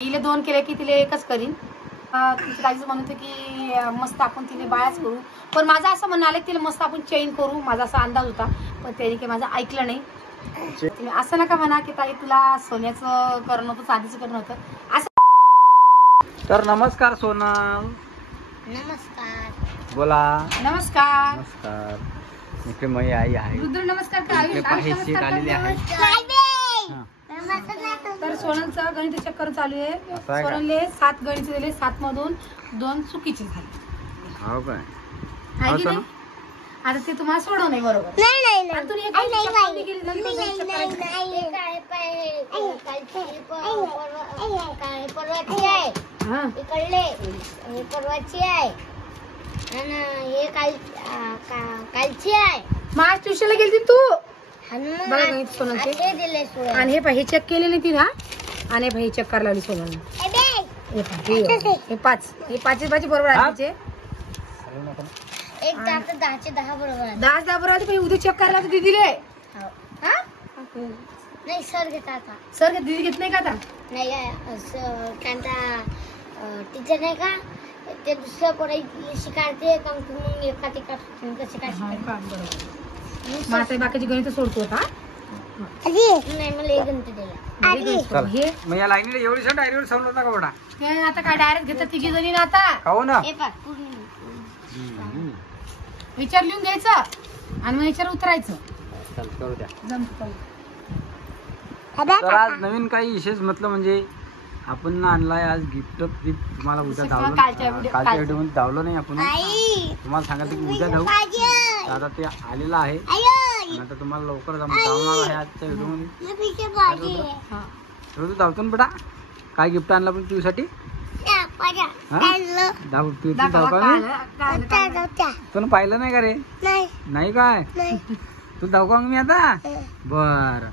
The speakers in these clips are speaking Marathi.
तिले 2 केले की तिले एकच करीन. तुमच्या दाजीचं म्हणत होतं की मस्त आपण तिने बाळाच करू, पण माझं असं म्हणणं आलं की तिला मस्त आपण चेंज करू, माझा असा अंदाज होता, पण त्याने काही माझं ऐकलं नाही. तुम्ही असं नका म्हणा की ताई तुला सोन्याचं करणं होतं, चांदीचं करणं होतं असं. तर नमस्कार सोनल. नमस्कार. बोला. नमस्कार. नमस्कार. इकडे मई आई आहे. रुद्र नमस्कार का नमस्कार आलेले आहे. तर सोनलचं गणित चक्कर चालू आहे. का? सोनलने 7 गणित दिले, 7 मधून 2 चुकीचे झाले. हो काय? आहे की नाही? आता ते तुम्हाला सोडव नाही बरोबर. आज ट्युशनला गेली तू सोनलचे आणि हे चेक केले नाही ती ना, आणि हे चेक करायला लावली सोनलने. हे 5 बरोबर आहे. एक 10 बरोबर. 10 बरोबर. उद्या चेक करायला तर दिदीले नाही सर घेतात. सर दीदी घेत नाही का आता? नाही त्यांचा टीचर नाही का ते दुसऱ्या पोराई शिकायचे का मग एका माता बाकीची गणित सोडतो का? नाही मला एक गणित दिला. हे मग या लाईनीला एवढी डायरीवर समजलं होता का बेटा? हे आता काय डायरेक्ट घेतात तिघी जणी ना आता. खाऊ ना. विचार लिहून घ्यायचं आणि मग विचार उतरायचं. चल करू द्या. जमतं. तर आज नवीन काही विशेष म्हटलं म्हणजे आपण ना आणलाय आज गिफ्ट. तुम्हाला उद्या धावलं कालच्या व्हिडिओ मध्ये धावलं नाही आपण. तुम्हाला सांगायचं की उद्या धावू. आता ते आलेलं आहे आणि आता तुम्हाला लवकर धावणार आहे आजच्या व्हिडिओ मध्ये. रोज धावतो ना बेटा. काय गिफ्ट आणलं पण तुझ्यासाठी? तुला पाहिलं नाही का रे? नाही काय तू धाव का मी आता? बर.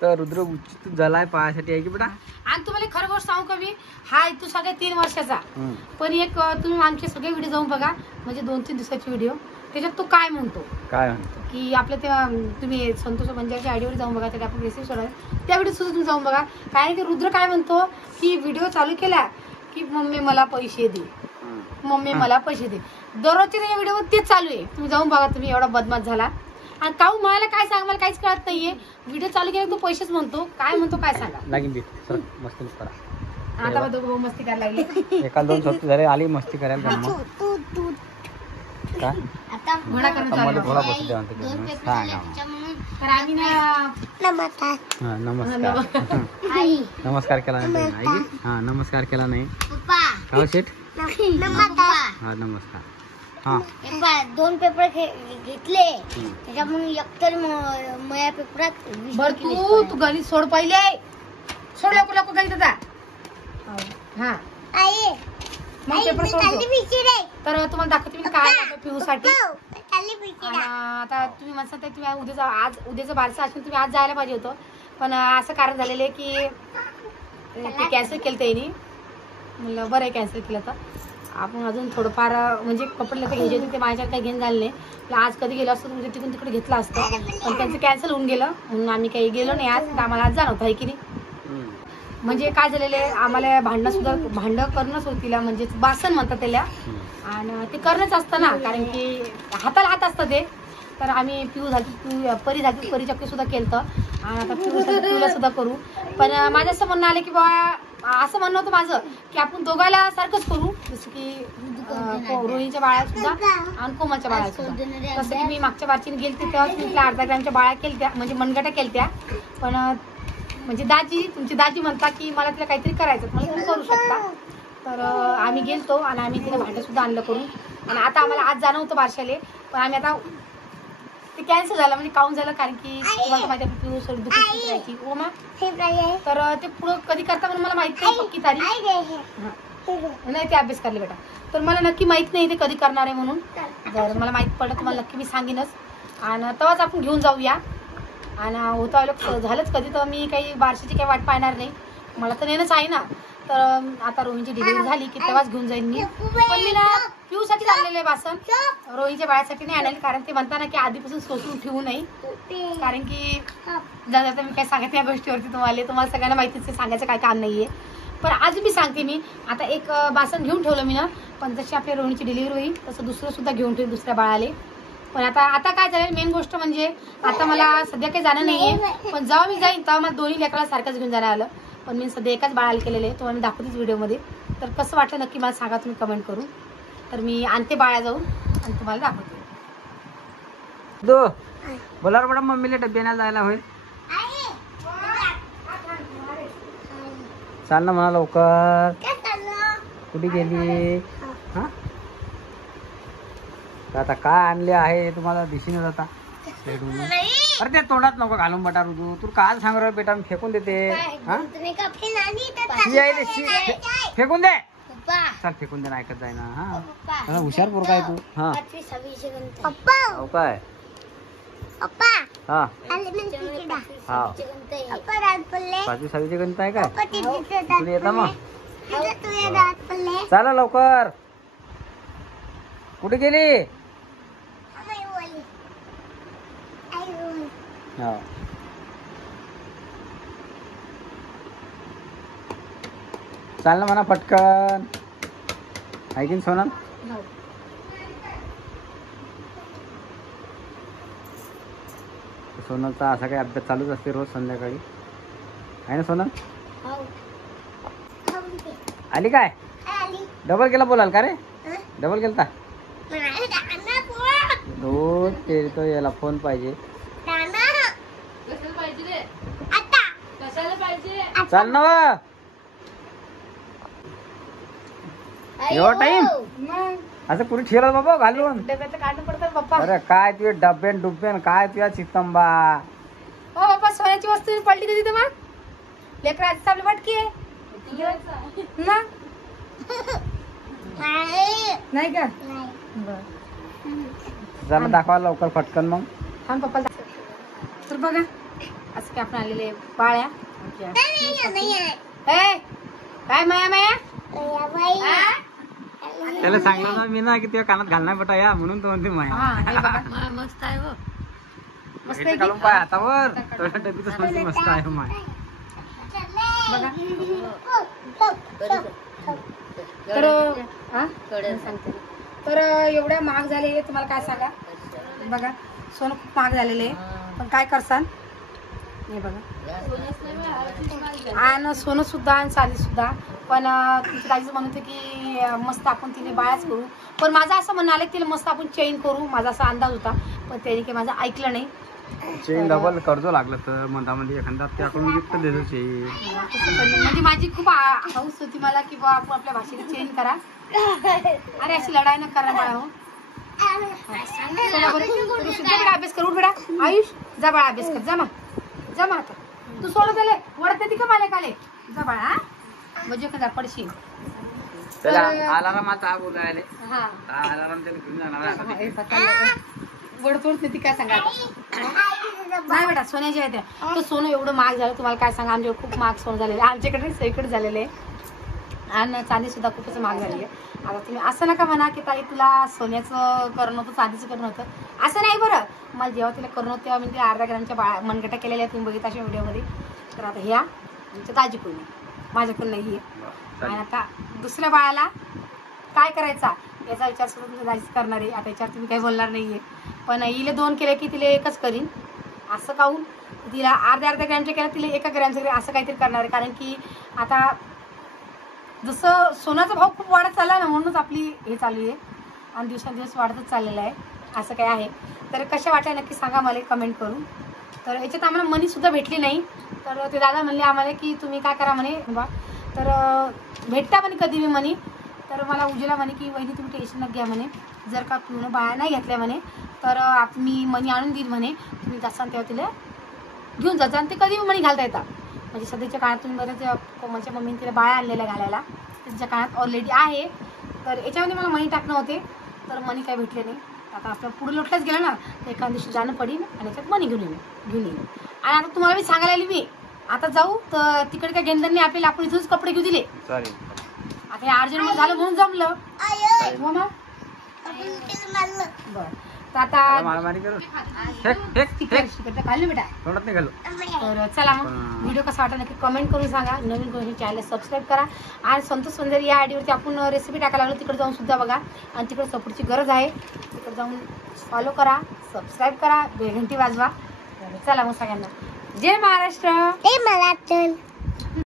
तर रुद्र उचित झालाय पायासाठी आहे की बेटा. आणि तुम्हाला खरं गोष्ट सांगू का मी, हा तू सगळ्या 3 वर्षाचा, पण एक तुम्ही आमचे सगळे व्हिडिओ जाऊन बघा, म्हणजे 2-3 दिवसाचे व्हिडिओ. त्याच्यात तो काय म्हणतो की आपल्या तेव्हा तुम्ही संतोष बंजारच्या आयडीवर जाऊन बघा, त्याला आपण रेसिपी सोडा त्या व्हिडिओ सुद्धा तुम्ही जाऊन बघा. कारण की रुद्र काय म्हणतो की व्हिडिओ चालू केला की मम्मी मला पैसे दे, मम्मी मला पैसे दे. दररोजच्या त्याच्या व्हिडिओ तेच चालू आहे. तुम्ही जाऊन बघा. तुम्ही एवढा बदमाश झाला. आणि काऊ मला काय सांग, मला काहीच कळत नाहीये. व्हिडिओ चालू केला तो पैसेच म्हणतो. काय म्हणतो काय सांगा. मस्ती करा. आता दोघं मस्ती करायला लागली. एका 2 सप्ते झाले आली मस्ती करायला. काय आता घोडा करणं चालू आहे. तर आम्ही ना नमस्कार केला नाही. हा नमस्कार केला नाही. का शेठ? हा नमस्कार. हा 2 पेपर घेतले त्याच्यामुळे एकतर माझ्या पेपरात बर. तू गणित सोड पहिले. सोड लवकर गणित आता. हा मग पेपर सोड. तर तुम्हाला दाखवते मी काय पिऊ साठी. आता तुम्ही म्हणता तुम्ही उद्याचं बारसं असेल, तुम्ही आज जायला पाहिजे होतं, पण असं कारण झालेलं आहे की ते कॅन्सल केलं त्यांनी. म्हणलं बरं आहे कॅन्सल केलं तर आपण अजून थोडंफार म्हणजे कपडे लते घ्यायचे होते, ते माझ्याकडे काही घेऊन झाले नाही. आज कधी गेलो असतो म्हणजे तिकडून तिकडे घेतलं असतं, पण त्यांचं कॅन्सल होऊन गेलं म्हणून आम्ही काही गेलो नाही. आज आम्हाला आज जाणवतं आहे की नाही. म्हणजे काय झालेलं आहे, आम्हाला भांडं करणंच होतीला, म्हणजे बासन म्हणतात त्याला, आणि ते करणंच असतं ना, कारण की हाताला हात असतं ते. तर आम्ही परी झाली परी चक्की सुद्धा केलं आणि आता पिऊला सुद्धा करू. पण माझं असं म्हणणं आलं की बाबा, असं म्हणणं होतं माझं की आपण दोघाला सारखंच करू, जसं की रोहिणीच्या बाळा सुद्धा आणि कोमलच्या बाळा सुद्धा. तसं की मी मागच्या बारचीने गेलते तेव्हा मी अर्धा ग्रॅमच्या बाळा केलत्या, म्हणजे मनगटा केलत्या. पण म्हणजे तुमची दाजी म्हणता की मला तिला काहीतरी करायचं, मला तुम्ही करू शकता. तर आम्ही गेलतो आणि आम्ही तिला भांडं सुद्धा आणलं करून. आणि आता आम्हाला आज जाणं होतं बारशाले, पण आम्ही आता ते कॅन्सल झालं, म्हणजे काउंट झालं, कारण की तुम्हाला माझ्या पिऊ सोडी दुखी राहायची ओमा. तर ते पुढं कधी करता म्हणून मला माहित नाही पक्की तारीख नाही. ते अभ्यास करले बेटा, तर मला नक्की माहित नाही ते कधी करणार आहे म्हणून. जर मला माहित पडलं तुम्हाला नक्की मी सांगेनच, आणि तेव्हाच आपण घेऊन जाऊया. आणि होतं आलं झालंच कधी, तर मी काही बारशीची काही वाट पाहणार नाही, मला तर नेणंच आहे ना. तर आता रोहिणीची डिलिव्हरी झाली की तेव्हाच घेऊन जाईन मी. पण मी ना पिऊसाठी आणलेलं आहे बासन, रोहिणीच्या बाळासाठी नाही आणले, कारण ते म्हणताना की आधीपासून सोसून ठेवू नये. कारण की जाता मी काय सांगते या गोष्टीवरती तुम्हाला सगळ्यांना माहितीच आहे, सांगायचं काय काम नाहीये. पण आज मी सांगते, मी आता एक बासन घेऊन ठेवलं मी ना, पण जशी आपल्या रोहिणीची डिलिव्हरी होईल तसं दुसरं सुद्धा घेऊन ठेवलं दुसऱ्या बाळाले. पण आता काय झालं, मेन गोष्ट म्हणजे आता मला सध्या काही जाणं नाहीये, पण जेव्हा मी जाईन तेव्हा मला दोन्ही लेकराला सारखंच घेऊन जाणं आलं. पण मी सध्या एकाच बाळाला केलेलं आहे, तुम्हाला मी दाखवतेच व्हिडिओमध्ये. तर कसं वाटलं नक्की मला सांगा तुम्ही कमेंट करून. तर मी आणते बाळा जाऊन आणि तुम्हाला दाखवते. बोला बडा मम्मीला डब्याला जायला होईल. चाल ना म्हणा लवकर. कुठे गेली? हा आता काय आणले आहे तुम्हाला दिसून आता. अरे त्या तोंडात नको घालून बटा रुजू. तू काल सांग रे बेटा, मी फेकून देते. फेकून दे. चल फेकून दे ना, ऐकत जाय ना. हा हुशार पोरगा आहे तू. हा काय हा 5वी-6वीचे गणित आहे काय? तुला येतं मग? चला लवकर. कुठे गेली? चाल ना म्हणा पटकन. ऐकीन सोनल? सोनलचा असा काही अभ्यास चालूच असते रोज संध्याकाळी, आहे ना सोनल? आली काय? डबल केला बोलाल का रे? डबल केलता? रोज तो याला फोन पाहिजे. चाल ना एवढा टाइम असं कुठे ठेवलं बाबा घालून? डब्याचं काढणं पडतं बाप्पा. अरे काय तुझे डब्यान डुब्यान काय तुझ्या चित्तंबा. हो बाप्पा, सोन्याची वस्तू पडली कधी तर मग लेकरं आधी आपली वाटकी आहे ना. नाही का? जरा दाखवा लवकर पटकन मग. थांब पप्पा. तर बघा असं काय आपण आलेले बाळ्या. काय माया माया त्याला सांगलं ना मी ना की तुझ्या कानात घालणार बटा या, म्हणून तो म्हणते माया. मस्त आहे हो, मस्त घालून पाय हातावर. डबीच म्हणते मस्त आहे माय. तर एवढ्या महाग झाले तुम्हाला काय सांगा. बघा सोनं खूप महाग झालेलं आहे, पण काय करसान हे बघा. आणि सोनं सुद्धा आणि चांदी सुद्धा. पण तुमचं दाजीचं म्हणत की मस्त आपण तिने बाळाच करू. पण माझं असं म्हणणं आलं की तिला मस्त आपण चेन करू, माझा असा अंदाज होता. पण त्याने काही माझं ऐकलं नाही. चेन डबल कर्ज लागलं तर मधामध्ये एखादा त्याकडून गिफ्ट देतो चेन. म्हणजे माझी खूप हौस होती मला की बा आपण आपल्या भाषेला चेंज करा. अरे अशी लढाई न करा बाळा. हो अभ्यास करू बेटा. आयुष जा बाळा अभ्यास कर. जा मग आता तू सोडत आले वडत येते का मला काले. जा बाळा म्हणजे का पडशील. अलाराम आता बोलायला. हा अलाराम त्याला घेऊन जाणार. वडतोड ती काय सांगा. नाही बेटा सोन्याची आहे त्या. तर सोनं एवढं महाग झालं तुम्हाला काय सांगा. आमच्याकडे खूप महाग सोनं झालेलं आहे, आमच्याकडे सगळीकडे झालेलं आहे. आणि चांदी सुद्धा खूपच महाग झालेली आहे. आता तुम्ही असं नका म्हणा की ताई तुला सोन्याचं करणं होतं चांदीचं करणं होतं, असं नाही. बरं मला जेव्हा तिला करणं होतं तेव्हा मी ते अर्ध्या ग्रामच्या मनगटा केलेल्या आहेत, तुम्ही बघितला अशा व्हिडिओमध्ये. तर आता ह्या आमच्या दाजीकडून माझ्याकडून नाही आहे. आणि आता दुसऱ्या बाळाला काय करायचा याचा विचार सुद्धा तुमच्या दाजीच करणार आहे. आता याच्यावर तुम्ही काही बोलणार नाहीये. पण हिला 2 केले की तिला एकच करीन. असं काहून तिला अर्ध्या ग्रॅमच्या केल्या तिला 1 ग्रॅमच्या असं काहीतरी करणार आहे. कारण की आता जसं सोन्याचा भाव खूप वाढत चालला ना, म्हणूनच आपली हे चालू आहे आणि दिवसेंदिवस वाढतच चाललेलं आहे. असं काय आहे. तर कशा वाटल्या नक्की सांगा मला कमेंट करून. तर याच्यात आम्हाला मनी सुद्धा भेटली नाही. तर ते दादा म्हणले आम्हाला की तुम्ही काय करा म्हणे बा. तर भेटता म्हणे कधी मी मनी. तर मला उज्ज्वला म्हणे की वहिनी तुम्ही टेन्शन घ्या म्हणे, जर का पूर्ण बाळा नाही घेतल्या म्हणे तर मी मनी आणून देईल म्हणे. तुम्ही जासान तेव्हा तिला घेऊन जाता आणि ते कधी मनी घालता येतात. म्हणजे सध्याच्या काळात तुम्ही बऱ्याच कोमलच्या मम्मीने तिला बाळा आणलेल्या घालायला त्यांच्या काळात ऑलरेडी आहे. तर याच्यामध्ये मला मनी टाकणं होते तर मनी काय भेटले नाही. आता आपल्या पुढे लोटल्याच गेलं ना तर एखाद्या दिवशी जाणं पडेल आणि याच्यात मनी घेऊन येईल. आणि आता तुम्हाला मी सांगायला आली मी आता जाऊ तर तिकडे काय गेंदांनी आपल्याला आपण इथूनच कपडे घेऊ दिले. आता हे अर्जंट झालं म्हणून जमलं. बरं तर आता मारामारी करू खाल्ली बेटा. तोंडात नाही घालू. तर चला मग व्हिडिओ कसा वाटला नक्की कमेंट करून सांगा. नवीन कोणी चॅनल सबस्क्राईब करा. आणि संतोष सुंदर या आयडीवरती आपण रेसिपी टाकायला लागलो, तिकडे जाऊन सुद्धा बघा. आणि तिकडे सपोर्टची गरज आहे, तिकडे जाऊन फॉलो करा, सबस्क्राईब करा, घंटी वाजवा. चला मग सगळ्यांना जय महाराष्ट्र.